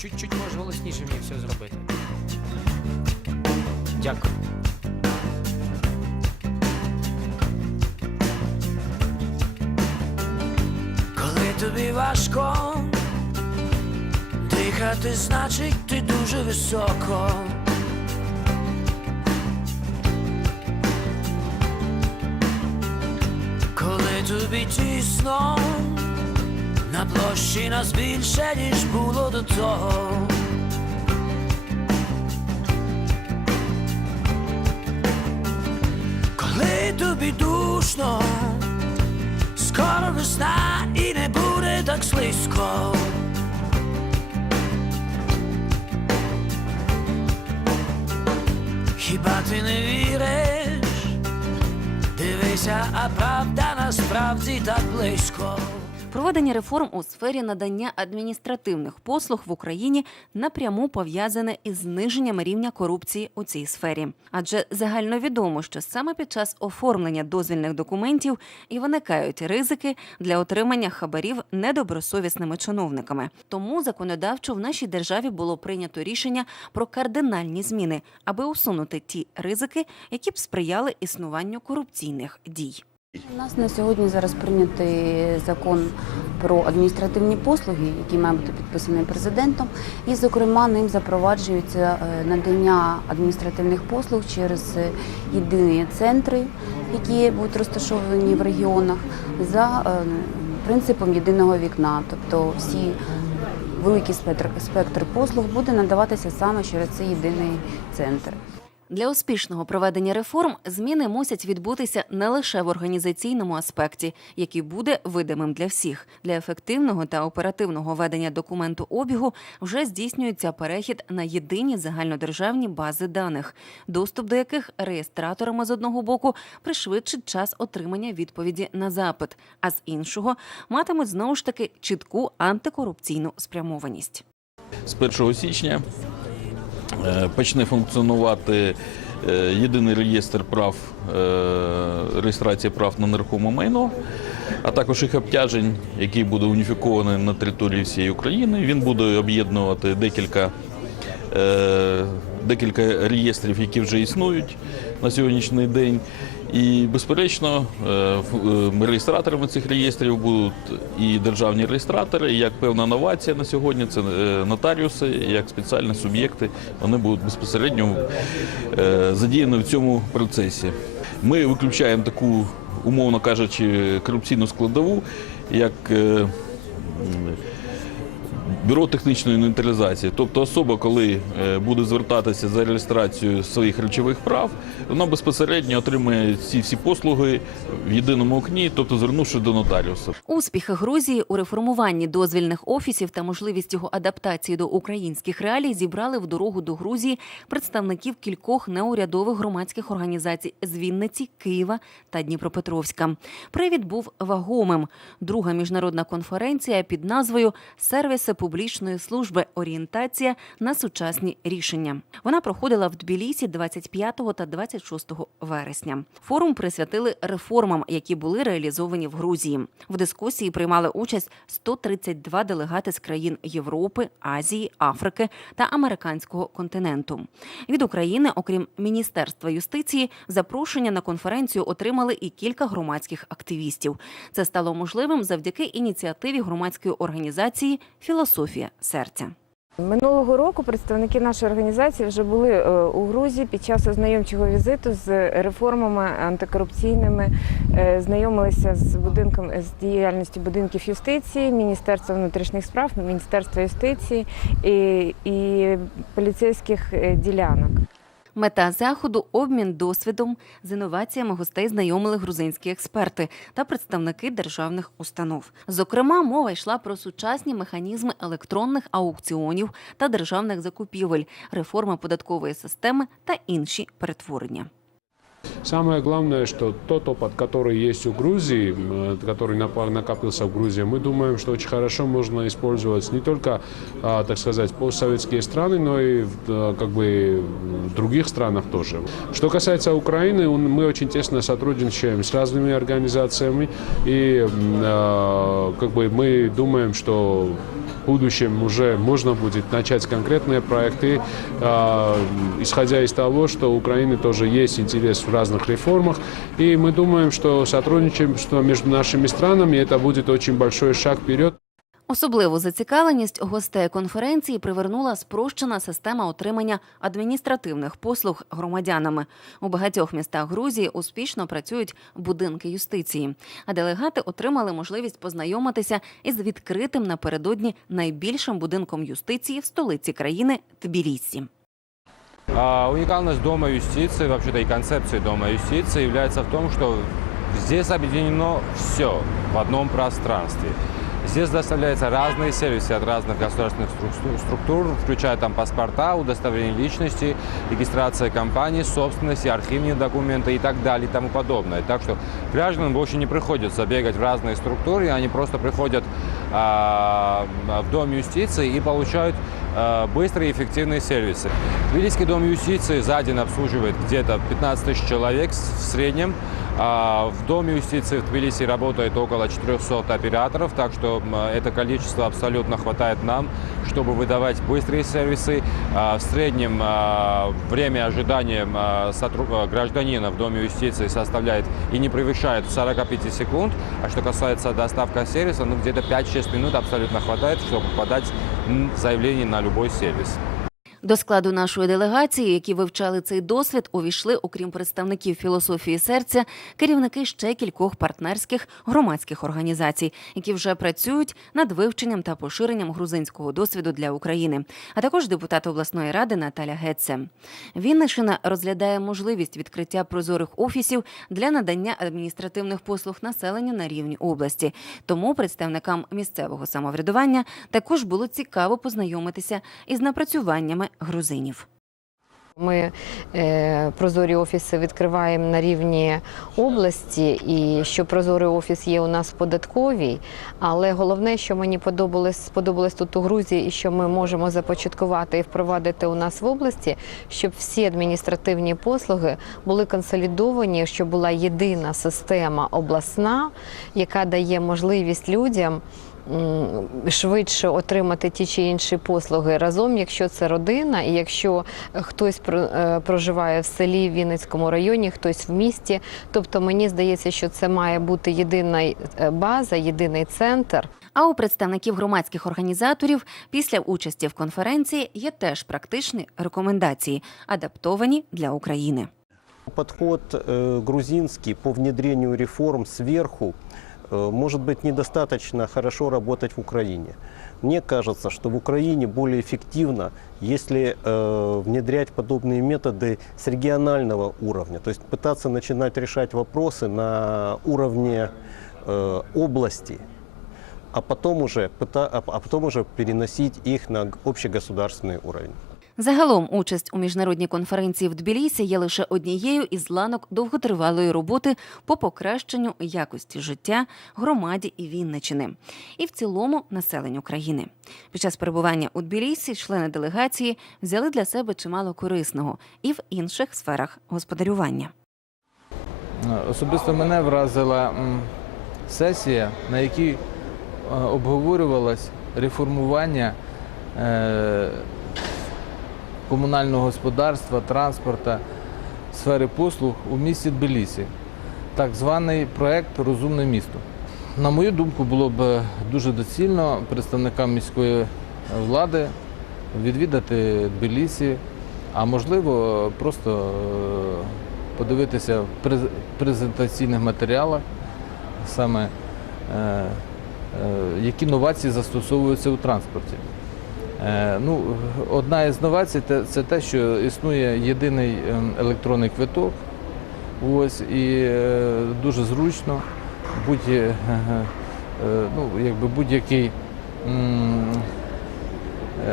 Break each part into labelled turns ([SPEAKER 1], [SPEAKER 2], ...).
[SPEAKER 1] чуть-чуть може голосніше мені все зробити. Дякую.
[SPEAKER 2] Коли тобі важко дихати, значить ти дуже високо. Коли тобі тісно, на площі нас більше, ніж було до того. Коли тобі душно, скоро весна і не буде так слизько. Хіба ти не віриш? Дивися, а правда насправді так близько.
[SPEAKER 3] Проведення реформ у сфері надання адміністративних послуг в Україні напряму пов'язане із зниженням рівня корупції у цій сфері. Адже загальновідомо, що саме під час оформлення дозвільних документів і виникають ризики для отримання хабарів недобросовісними чиновниками. Тому законодавчо в нашій державі було прийнято рішення про кардинальні зміни, аби усунути ті ризики, які б сприяли існуванню корупційних дій.
[SPEAKER 4] У нас на сьогодні зараз прийнятий закон про адміністративні послуги, який має бути підписаний президентом, і, зокрема, ним запроваджується е, надання адміністративних послуг через е, єдині центри, які будуть розташовані в регіонах, за е, принципом єдиного вікна. Тобто всі великий спектр, спектр послуг буде надаватися саме через цей єдиний центр.
[SPEAKER 3] Для успішного проведення реформ зміни мусять відбутися не лише в організаційному аспекті, який буде видимим для всіх. Для ефективного та оперативного ведення документу обігу вже здійснюється перехід на єдині загальнодержавні бази даних, доступ до яких реєстраторами з одного боку пришвидшить час отримання відповіді на запит, а з іншого матимуть знову ж таки чітку антикорупційну спрямованість.
[SPEAKER 5] з 1 січня почне функціонувати е, єдиний реєстр прав е, реєстрації прав на нерухоме майно, а також їх обтяжень, який буде уніфікований на території всієї України. Він буде об'єднувати декілька. е, Декілька реєстрів, які вже існують на сьогоднішній день, і безперечно, е, е, реєстраторами цих реєстрів будуть і державні реєстратори, і як певна новація на сьогодні, це е, нотаріуси, як спеціальні суб'єкти. Вони будуть безпосередньо задіяні в цьому процесі. Ми виключаємо таку, умовно кажучи, корупційну складову, як Бюро технічної інвентаризації, тобто особа, коли е, буде звертатися за реєстрацією своїх речових прав, вона безпосередньо отримує ці всі послуги в єдиному окні, тобто звернувши до нотаріуса.
[SPEAKER 3] Успіхи Грузії у реформуванні дозвільних офісів та можливість його адаптації до українських реалій зібрали в дорогу до Грузії представників кількох неурядових громадських організацій з Вінниці, Києва та Дніпропетровська. Привід був вагомим. Друга міжнародна конференція під назвою Сервіси публічної служби орієнтація на сучасні рішення. Вона проходила в Тбілісі 25 та 26 вересня. Форум присвятили реформам, які були реалізовані в Грузії. В дискусії приймали участь 132 делегати з країн Європи, Азії, Африки та американського континенту. Від України, окрім Міністерства юстиції, запрошення на конференцію отримали і кілька громадських активістів. Це стало можливим завдяки ініціативі громадської організації Філософія серця.
[SPEAKER 6] Минулого року представники нашої організації вже були е, у Грузії під час ознайомчого візиту з реформами антикорупційними, е, знайомилися з будинком з діяльністю будинків юстиції, Міністерства внутрішніх справ, Міністерства юстиції і, і поліцейських е, ділянок.
[SPEAKER 3] Мета заходу обмін досвідом з інноваціями гостей знайомили грузинські експерти та представники державних установ. Зокрема, мова йшла про сучасні механізми електронних аукціонів та державних закупівель, реформи податкової системи та інші перетворення.
[SPEAKER 7] Самое главное, что тот опыт, который есть у Грузии, м, который накопился в Грузии, мы думаем, что очень хорошо можно использовать не только, а, так сказать, постсоветские страны, но и а, как бы в других странах тоже. Что касается Украины, мы очень тесно сотрудничаем с разными организациями, и а, как бы мы думаем, что в будущем уже можно будет начать конкретные проекты, а, исходя из того, что у Украины тоже есть интерес в разных реформах. И мы думаем, что сотрудничество между нашими странами это будет очень большой шаг вперед.
[SPEAKER 3] Особливу зацікавленість гостей конференції привернула спрощена система отримання адміністративних послуг громадянами. У багатьох містах Грузії успішно працюють будинки юстиції, а делегати отримали можливість познайомитися із відкритим напередодні найбільшим будинком юстиції в столиці країни Тбілісі.
[SPEAKER 8] А, Уникальность Дома юстиции, вообще-то и концепции Дома юстиции является в том, что здесь объединено все в одном пространстве. Здесь доставляются разные сервисы от разных государственных стру- структур, включая там паспорта, удостоверение личности, регистрация компаний, собственности, архивные документы и так далее и тому подобное. Так что гражданам больше не приходится бегать в разные структуры, они просто приходят а, в Дом юстиции и получают быстрые и эффективные сервисы. Тбилисский дом юстиции за день обслуживает где-то 15 тысяч человек в среднем. А В Доме юстиции в Тбилиси работает около 400 операторов, так что это количество абсолютно хватает нам, чтобы выдавать быстрые сервисы. А, В среднем а, время ожидания гражданина в Доме юстиции составляет и не превышает 45 секунд. А что касается доставка сервиса, ну где-то 5-6 минут абсолютно хватает, чтобы подать заявление на любой сервис.
[SPEAKER 3] До складу нашої делегації, які вивчали цей досвід, увійшли, окрім представників філософії серця, керівники ще кількох партнерських громадських організацій, які вже працюють над вивченням та поширенням грузинського досвіду для України, а також депутат обласної ради Наталя Гетце. Вінничина розглядає можливість відкриття прозорих офісів для надання адміністративних послуг населенню на рівні області. Тому представникам місцевого самоврядування також було цікаво познайомитися із напрацюваннями грузинів.
[SPEAKER 9] Ми е, прозорі офіси відкриваємо на рівні області, і що прозорий офіс є у нас в податковій. Але головне, що мені подобалось, сподобалось тут у Грузії, і що ми можемо започаткувати і впровадити у нас в області, щоб всі адміністративні послуги були консолідовані, щоб була єдина система обласна, яка дає можливість людям швидше отримати ті чи інші послуги разом, якщо це родина, і якщо хтось про- е, проживає в селі в Вінницькому районі, хтось в місті. Тобто мені здається, що це має бути єдина е, база, єдиний центр.
[SPEAKER 3] А у представників громадських організаторів після участі в конференції є теж практичні рекомендації, адаптовані для України.
[SPEAKER 10] Подход грузинский по внедрению реформ сверху э, может быть недостаточно хорошо работать в Украине. Мне кажется, что в Украине более эффективно, если э, внедрять подобные методы с регионального уровня, то есть пытаться начинать решать вопросы на уровне э, области, а потом уже, пыта- а а потом уже переносить их на г- общегосударственный уровень.
[SPEAKER 3] Загалом участь у міжнародній конференції в Тбілісі є лише однією із ланок довготривалої роботи по покращенню якості життя громаді і Вінничини, і в цілому населенню країни. Під час перебування у Тбілісі члени делегації взяли для себе чимало корисного і в інших сферах господарювання.
[SPEAKER 11] Особисто мене вразила сесія, на якій е, обговорювалось реформування е, комунального господарства, транспорту, сфери послуг у місті Тбілісі. Так званий проект Розумне місто. На мою думку, було б дуже доцільно представникам міської влади відвідати Тбілісі, а можливо, просто е, подивитися в презентаційних матеріалах, саме е, е, які новації застосовуються у транспорті. Е, Ну, одна із новацій це те, що існує єдиний ем, електронний квиток. Ось, і е, дуже зручно будь, е, ну, якби будь-який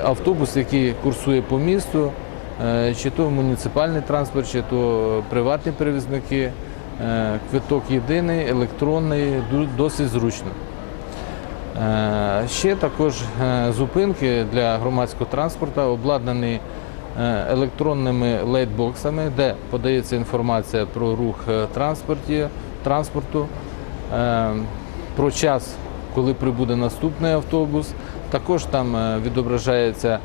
[SPEAKER 11] автобус, який курсує по місту, чи то муніципальний транспорт, чи то приватні перевізники. Квиток єдиний, електронний, досить зручно. Е, Ще також е, зупинки для громадського транспорту обладнані е, електронними лейтбоксами, де подається інформація про рух транспорту, про час, коли прибуде наступний автобус. Також там відображається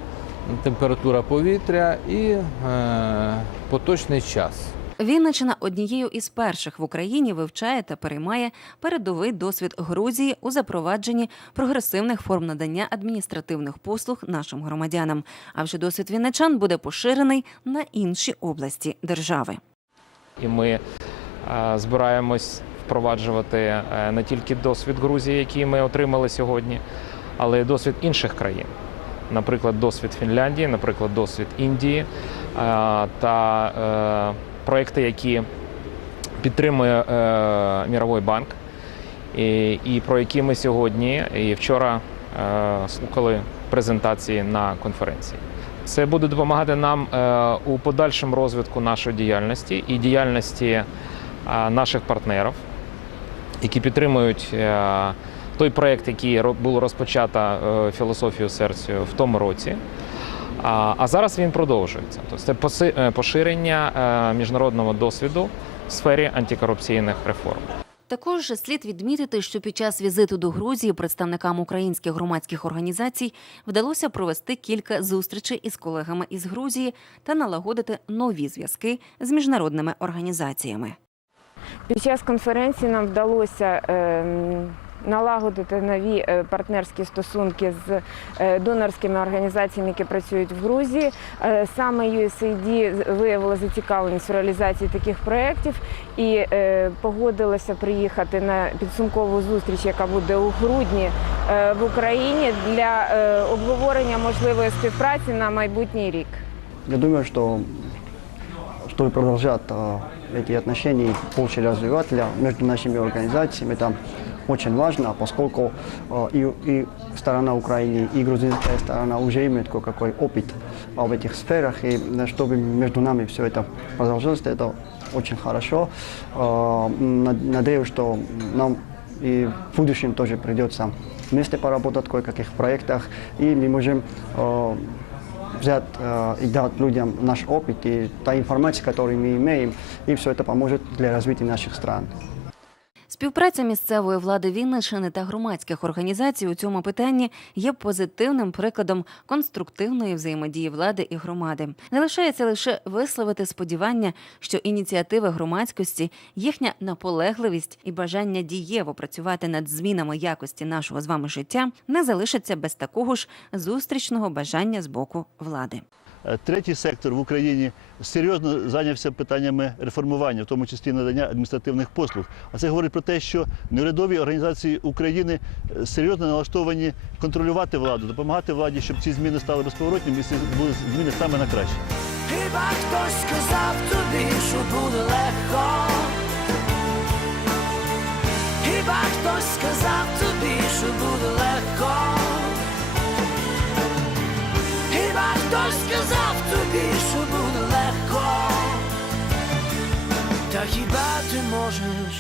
[SPEAKER 11] температура повітря і поточний час.
[SPEAKER 3] Вінниччина однією із перших в Україні вивчає та переймає передовий досвід Грузії у запровадженні прогресивних форм надання адміністративних послуг нашим громадянам. А вже досвід вінничан буде поширений на інші області держави.
[SPEAKER 12] і ми е, збираємось впроваджувати е, не тільки досвід Грузії, який ми отримали сьогодні, але й досвід інших країн. Наприклад, досвід Фінляндії, наприклад, досвід Індії е, та проекти, які підтримує е, Міровий банк, і, і про які ми сьогодні і вчора е, слухали презентації на конференції. Це буде допомагати нам е, у подальшому розвитку нашої діяльності і діяльності е, наших партнерів, які підтримують е, той проєкт, який було розпочато е, філософію серцю в тому році. А, а зараз він продовжується. Тобто це е, поширення е, міжнародного досвіду в сфері антикорупційних реформ.
[SPEAKER 3] Також слід відмітити, що під час візиту до Грузії представникам українських громадських організацій вдалося провести кілька зустрічей із колегами із Грузії та налагодити нові зв'язки з міжнародними організаціями.
[SPEAKER 6] Під час конференції нам вдалося ем, налагодити нові е, партнерські стосунки з е, донорськими організаціями, які працюють в Грузії. Е, Саме USAID виявила зацікавленість в реалізації таких проєктів і погодилася приїхати на підсумкову зустріч, яка буде у грудні в Україні для обговорення можливої співпраці на майбутній рік.
[SPEAKER 13] Я думаю, что чтобы продолжать э, эти отношения и больше развивать для, между нашими организациями, это очень важно, поскольку э, и, и сторона Украины, и грузинская сторона уже имеют кое-какой опыт э, в этих сферах, и э, чтобы между нами все это продолжилось, это очень хорошо. Э, над- Надеюсь, что нам и в будущем тоже придется вместе поработать в кое-каких проектах, и мы можем э, взять э, и дать людям наш опыт и та информация, которую мы имеем, и все это поможет для развития наших стран.
[SPEAKER 3] Співпраця місцевої влади Вінниччини та громадських організацій у цьому питанні є позитивним прикладом конструктивної взаємодії влади і громади. Не лишається лише висловити сподівання, що ініціативи громадськості, їхня наполегливість і бажання дієво працювати над змінами якості нашого з вами життя не залишаться без такого ж зустрічного бажання з боку влади.
[SPEAKER 14] Е, Третій сектор в Україні серйозно зайнявся питаннями реформування, в тому числі надання адміністративних послуг. А це говорить про те, що неурядові організації України е, серйозно налаштовані контролювати владу, допомагати владі, щоб ці зміни стали безповоротними і були зміни саме на краще.
[SPEAKER 2] Хіба хтось сказав тобі, що буде легко? Хіба хтось сказав тобі, Та хіба ти можеш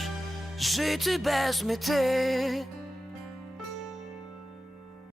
[SPEAKER 2] жити без мети?